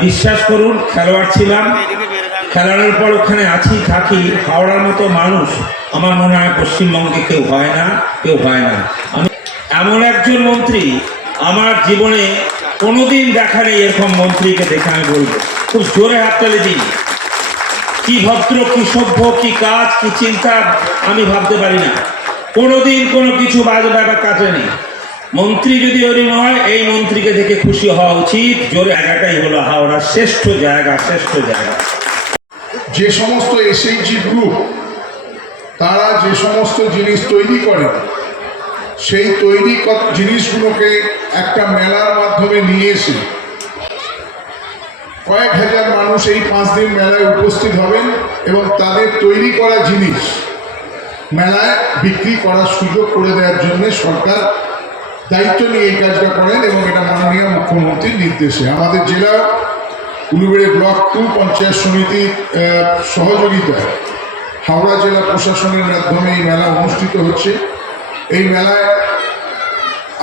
বিশ্বাস করুন, খেলোয়াড় ছিলাম। খেলানোর পর ওখানে আছি, থাকি। হাওড়ার মতো মানুষ, আমার মনে হয় পশ্চিমবঙ্গে কেউ হয় না, কেউ হয় না। আমি এমন একজন মন্ত্রী, আমার জীবনে কোনোদিন দেখা নেই এরকম মন্ত্রীকে দেখে আমি বলব। খুব জোরে হাততালি দিন। কি ভদ্র, কি সভ্য, কি কাজ, কি চিন্তা, আমি ভাবতে পারি না। কোনোদিন কোনো কিছু বাজে ব্যাপার কাজে নেই মন্ত্রী যদি ওরকম হয় এই মন্ত্রীকে দেখে খুশি হওয়া উচিত। জোরে জায়গাটাই হলো হাওড়ার শ্রেষ্ঠ জায়গা শ্রেষ্ঠ জায়গা। যে সমস্ত এসএইচজি গ্রুপ তারা যে সমস্ত জিনিস তৈরি করে, সেই তৈরি জিনিসগুলোকে একটা মেলার মাধ্যমে নিয়ে এসে কয়েক হাজার মানুষ এই পাঁচ দিন মেলায় উপস্থিত হবেন এবং তাদের তৈরি করা জিনিস মেলায় বিক্রি করার সুযোগ করে দেওয়ার জন্য সরকার দায়িত্ব নিয়ে এই কাজটা করেন এবং এটা মাননীয় মুখ্যমন্ত্রীর নির্দেশে। আমাদের জেলা উলুবেড়ে ব্লক টু পঞ্চায়েত সমিতির সহযোগিতায় হাওড়া জেলা প্রশাসনের মাধ্যমে এই মেলা অনুষ্ঠিত হচ্ছে। এই মেলায়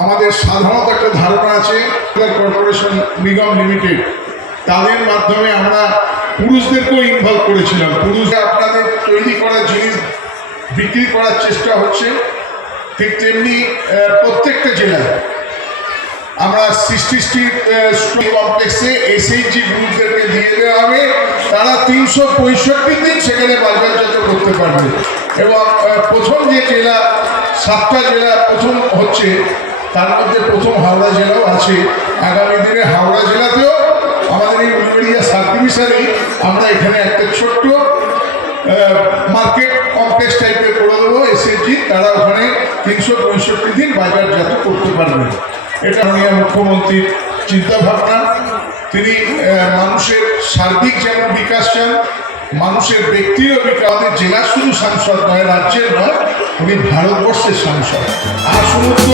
আমাদের সাধারণত একটা ধারণা আছে কর্পোরেশন নিগম লিমিটেড, তাদের মাধ্যমে আমরা পুরুষদেরকেও ইনভলভ করেছিলাম। পুরুষরা আপনাদের তৈরি করা জিনিস, বিক্রি করার চেষ্টা হচ্ছে। ঠিক তেমনি প্রত্যেকটা জেলায় আমরা সৃষ্টি স্কুল কমপ্লেক্সে এসএইচজি গ্রুপদেরকে দিয়ে দেওয়া হবে। তারা তিনশো পঁয়ষট্টি দিন সেখানে বাজারজাত করতে পারবে। এবং প্রথম যে জেলা, সাতটা জেলা প্রথম হচ্ছে, তার মধ্যে প্রথম হাওড়া জেলাও আছে। আগামী দিনে হাওড়া জেলাতেও আমাদের এই উলবেড়িয়া সাব আমরা এখানে একটা ছোট্ট মার্কেট কমপ্লেক্স টাইপের এসএসজি, তারা ওখানে তিনশো পঁয়ষট্টি দিন বাজারজাত করতে পারবেন এটা মাননীয় মুখ্যমন্ত্রীর চিন্তাভাবনা। তিনি মানুষের সার্বিক যেমন বিকাশ চান, মানুষের ব্যক্তিরও বিকাশ আমাদের জেলার শুধু সাংসদ নয়, রাজ্যের নয়, উনি ভারতবর্ষের সাংসদ। আর সমস্ত